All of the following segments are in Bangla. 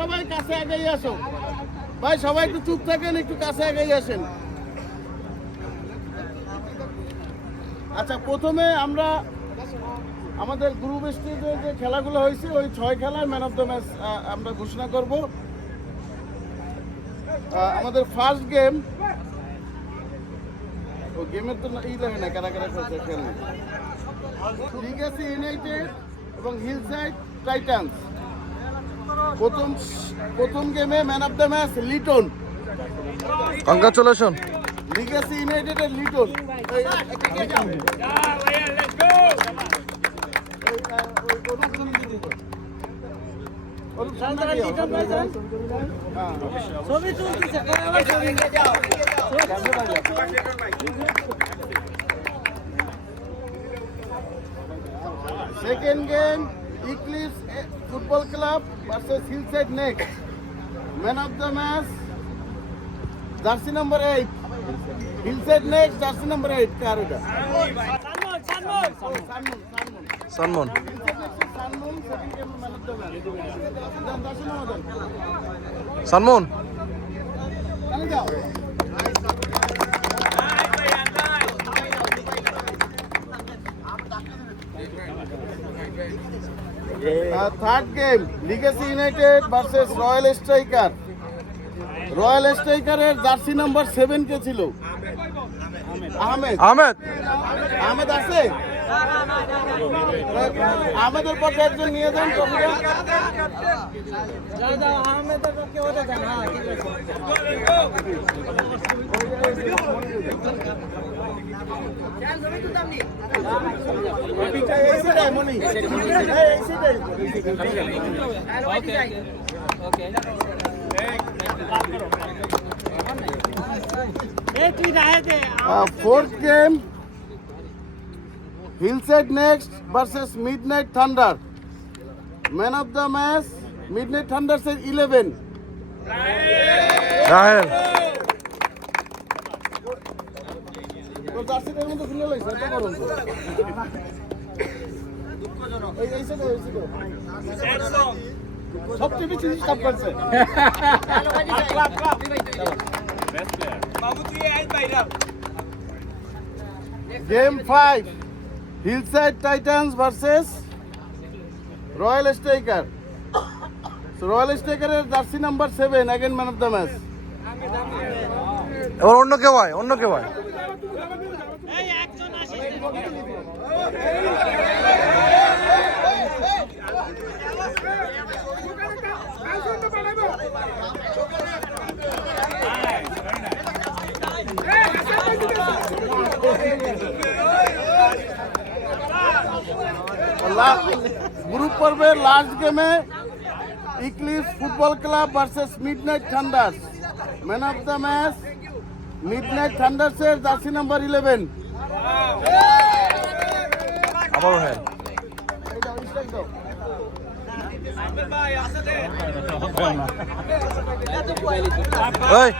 সবাই কাছে এগিয়ে আসো ভাই, সবাই একটু চুপ থাকেন, একটু কাছে এগিয়ে আসেন। আচ্ছা, প্রথমে আমরা আমাদের গ্রুপ স্টেজে যে খেলাগুলো হয়েছে ওই 6 খেলায় ম্যান অফ দ্য ম্যাচ আমরা ঘোষণা করব। আমাদের ফার্স্ট গেম, ও গেমের তো ই লাগে না, কারা কারা খেলছে খেলবে। লিগ্যাসি ইউনাইটেড এবং হিলসাইড টাইটান্স। প্রথম গেমে man of the match Liton. Congratulation. Legacy ইউনাইটেডের Liton. Second game eclipse football club versus hillside next. Man of the match jersey number 8, hillside next jersey number 8। কার এটা? Sonmon. Sonmon. Third game legacy united versus royal striker. Royal স্ট্রাইকারের জার্সি নাম্বার 7 কে ছিল? আহমেদ। আহমেদ। আহমেদ আছে? আহমেদের পক্ষে একজন নিয়ে যান। Fourth game Hillside Next versus Midnight Thunder. Man of the match Midnight Thunder says 11. Rahel. তো জার্সিটার মধ্যে খুলে লাইছে এত গরম। এই সাইডে সবচেয়ে বেশি স্টপ করছে। Game 5 Hillside Titans versus Royal Striker. So Royal Striker এর jersey number 7 again man of the match. এবার অন্য কেউ হয়, অন্য কেউ হয়। গ্রুপ পর্বের লাস্ট গেমে eclipse football club versus midnight thunders. Man of the match midnight থান্ডার্সের জার্সি নাম্বার 11। আবারও হ্যাঁ। ওই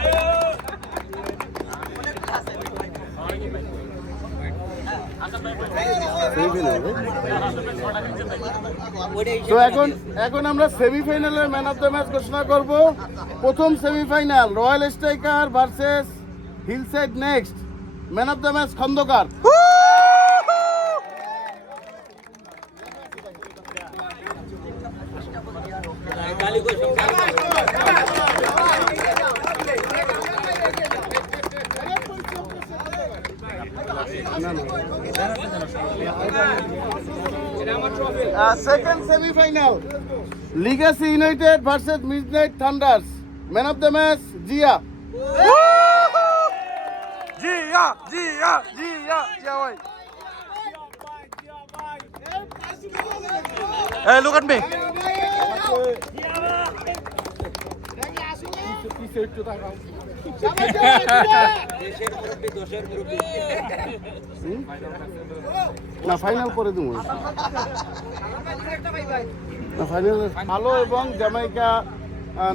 তো এখন আমরা সেমিফাইনালের ম্যান অফ দ্য ম্যাচ ঘোষণা করব। প্রথম semifinal Royal Striker versus hillside next. Man of the match Khandakar. Second semi-final Legacy United versus Midnight Thunders. Man of the match Jia. Jia Jia Jia Jia ভাই। Hey, look at me. না ফাইনাল করে দেবো না ফাইনাল ভালো এবং Jamaica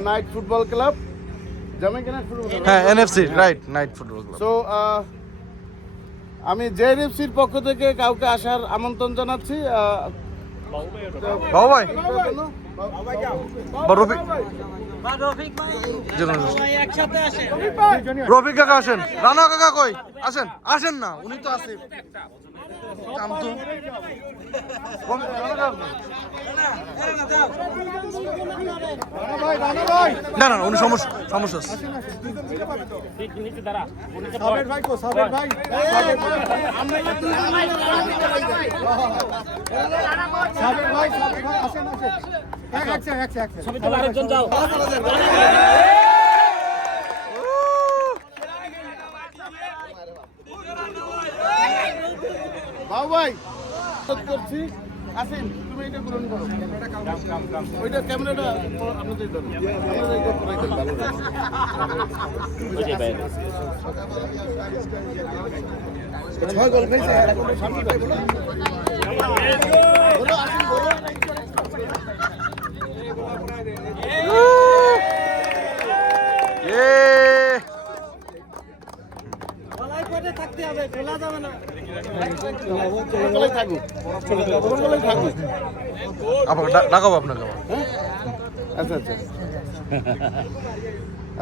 night football club. Jamaica night football club, হ্যাঁ NFC right night football club. So আমি জেএনএফসির পক্ষ থেকে কাউকে আসার আমন্ত্রণ জানাচ্ছি। বাবু ভাই বা রফিক রফিক কাকা আসেন, রানা কাকা কই আসেন, আসেন না, উনি তো আছেন। কামতু না না উনি সমস্যা সমস্যা আছে। বাবু ভাই করছি, আসেন তুমি এটা গ্রহণ করো, ওইটা ক্যামেরাটা আপনাদের ধরুন, আপনাদের একটু পরে দেন, ভালো হবে। 6 গোল খেয়েছে এখন সামনে বলো আসেন বলো। ডাকাবো আপনাকে। আচ্ছা আচ্ছা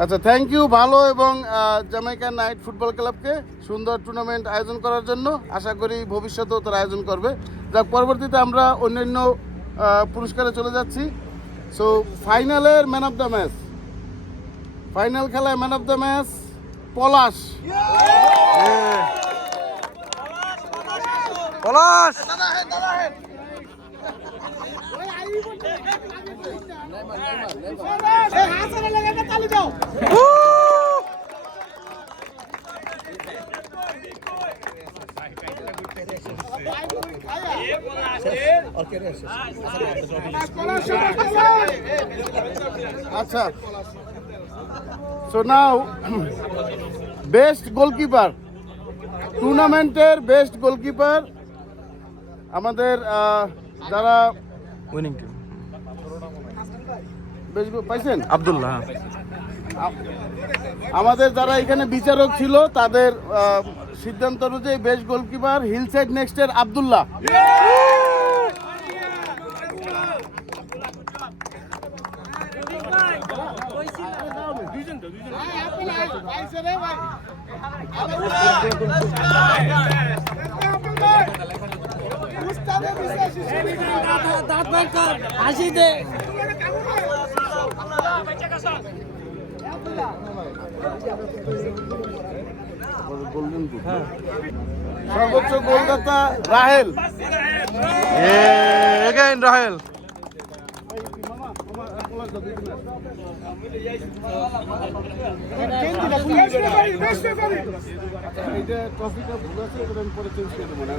আচ্ছা, থ্যাংক ইউ ভালো এবং জামাইকা নাইট ফুটবল ক্লাবকে সুন্দর টুর্নামেন্ট আয়োজন করার জন্য। আশা করি ভবিষ্যতেও তারা আয়োজন করবে। যাক, পরবর্তীতে আমরা অন্যান্য পুরস্কারে চলে যাচ্ছি। সো ফাইনালের man of the match, final খেলায় ম্যান অফ দ্য ম্যাচ পলাশ। পলাশ আচ্ছা, সো নাও বেস্ট গোলকিপার, টুর্নামেন্টের বেস্ট গোলকিপার আমাদের যারা উইনিং টিম বেস্ট পাইছেন আব্দুল্লাহ। আমাদের যারা এখানে বিচারক ছিল তাদের সিদ্ধান্ত অনুযায়ী বেস্ট গোলকিপার হিলসাইড নেক্সটের আব্দুল্লাহ। সর্বোচ্চ গোলদাতা রাহেল। এগেইন রাহেল। এইটা ট্রফিটা ভুল আছে, এটা আমি পরে চেঞ্জ করে দেবো না।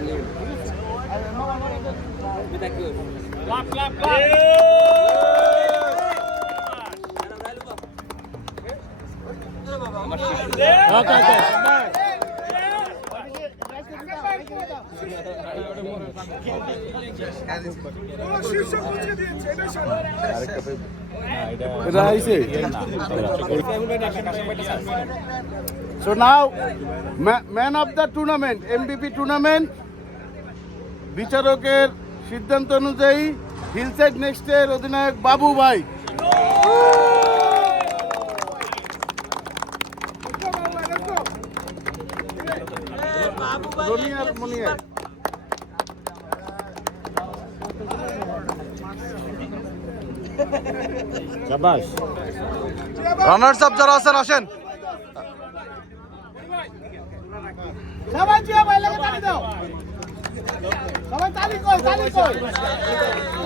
So now, man of the tournament, MVP tournament, বিচারকের সিদ্ধান্ত অনুযায়ী হিলসাইড নেক্সটের অধিনায়ক বাবু ভাই। রনিয়ার মনিয়ার রানার্স আপ যারা আছেন আসেন। সবাই জিয়া ভাই লাগে তালি দাও, সবাই তালি কই, তালি কই,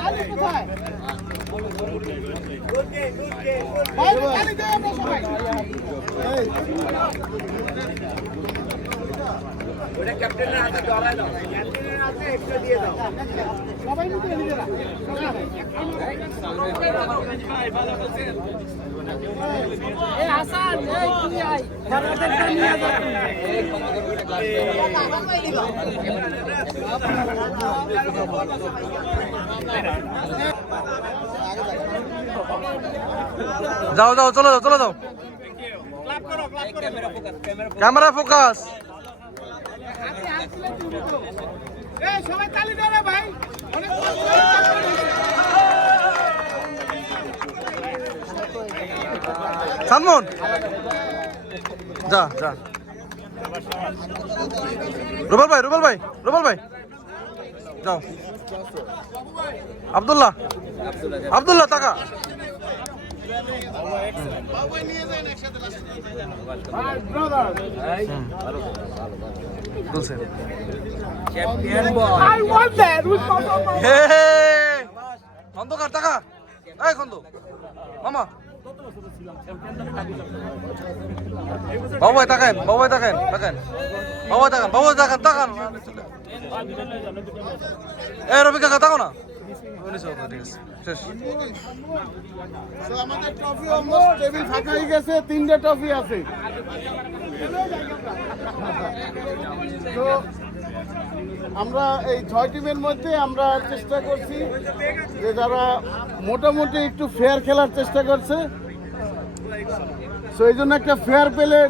তালি কোথায় ভাই, তালি দাও আমরা সবাই। ওটা ক্যাপ্টেনের হাতে ধরায় দাও, ক্যাপ্টেনের হাতে এক্সট্রা দিয়ে দাও, সবাই নিতে নিজেরা। এই হাসান, এই কি আই ভারতের নিয়ে যাও। যাও যাও, চলে যাও, চলে যাও। Camera focus. সবাই তালি দাও রে ভাই, অনেক সানমন যা যা রুবেল ভাই যাও আব্দুল্লাহ টাকা তুলছেন খন্দকার টাকা এই খন্দ মামা বাবু ভাই তাকান এ রবি কাকা তাকো না ঠিক আছে শেষ তো আমাদের ট্রফি অলমোস্ট টেবিল ফাঁকা হয়ে গেছে, 3টে ট্রফি আছে। তো আমরা এই 6 টিমের মধ্যে আমরা চেষ্টা করছি যে যারা মোটামুটি একটু ফেয়ার খেলার চেষ্টা করছে, তো এই জন্য একটা ফেয়ার প্লে